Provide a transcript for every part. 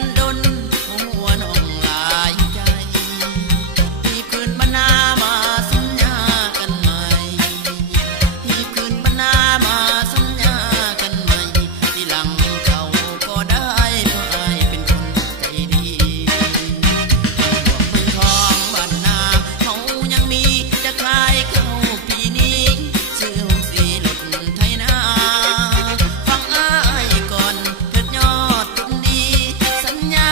กันดนหัวน้องหลายใจมีคืนบรรณามาสัญญากันใหม่มีคืนบรรณามาสัญญากันใหม่ที่หลังเขาก็ได้เพราะอายเป็นคนใจดีเมืองทองบ้านนาเขายังมีจะขายเข้าปีนี้ซื้อหงสีหลุดไทยนาฟังอ้ายก่อนเถิดยอดคนดีสัญญา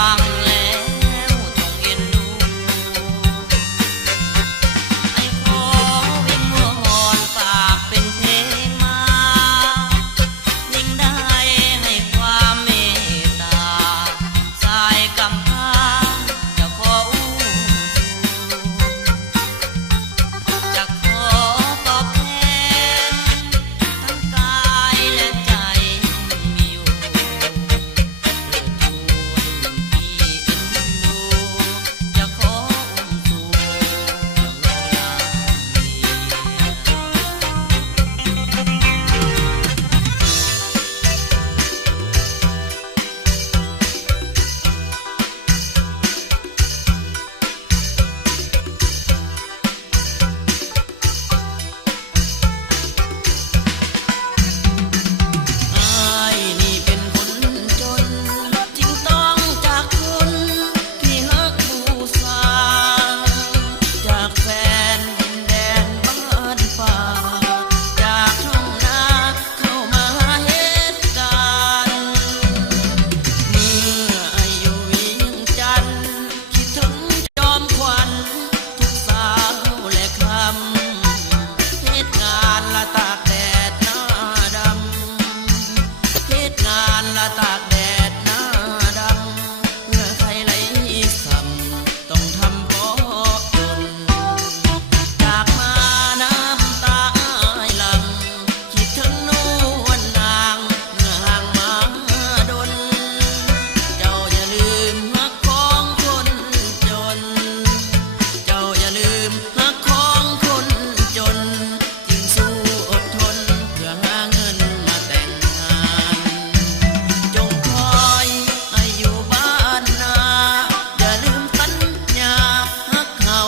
ฟังแล้วจงเอ็นดูไอ้ขอวิงวอนฝากเป็นเพลงมายิ่งได้ให้ความเมตตาสายกำพร้าจะขออู้จะขอตอบแทนทั้งกายและใจมีอยู่เลิศชวนที่เอ็นดูจะขออุ้มสู่อย่างน้อยอ้ายนี่เป็นคนจนจึงต้องจากคนที่ฮักบูชาจากแฟนดินแดนบ้านป่าจากทุ่งนาเข้ามาเหตุการณ์เมื่ออายุยิ่งจันทร์คิดถึงจอมขวัญทุกสาวและคำเหตุงานละตากแดดหน้าดำเหตุงานละตากแดดหน้าดำเพื่อใครไหลซ้ำต้องทำเพราะจนจากมาน้ำตาหลังคิดถึงนวลนางเมื่อห่างมาดนเจ้าอย่าลืมฮักของคนจนเจ้าอย่าลืมฮักของคนจนจึงสู้อดทนเพื่อหาเงินมาแต่งงานจงคอยให้อยู่บ้านนาอย่าลืมสัญญาฮักเขา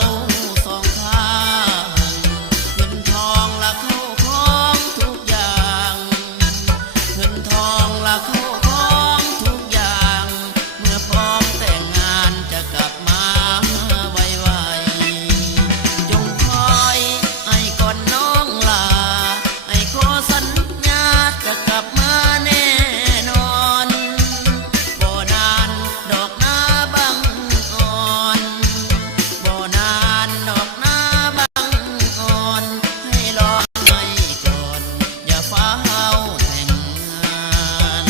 สองข้างเงินทองละเข้าของทุกอย่างเงินทองละเข้าของทุกอย่างเมื่อพร้อมแต่งงานจะกลับมาไวๆจงคอยให้ก่อนน้องลาให้ขอสัญญาจะกลับมาแน่นอนบ่นานดอกหน้าบังอ่อนบ่นานดอกหน้าบังอ่อนให้รอให้ก่อนอย่าฟ้าวแต่งงาน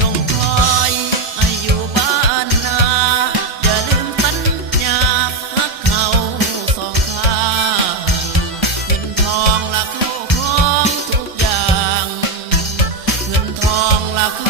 จงคอยให้อยู่บ้านนาอย่าลืมสัญญาฮักเขาสองข้างเงินทองละเข้าของทุกอย่างเงินทองละเข้า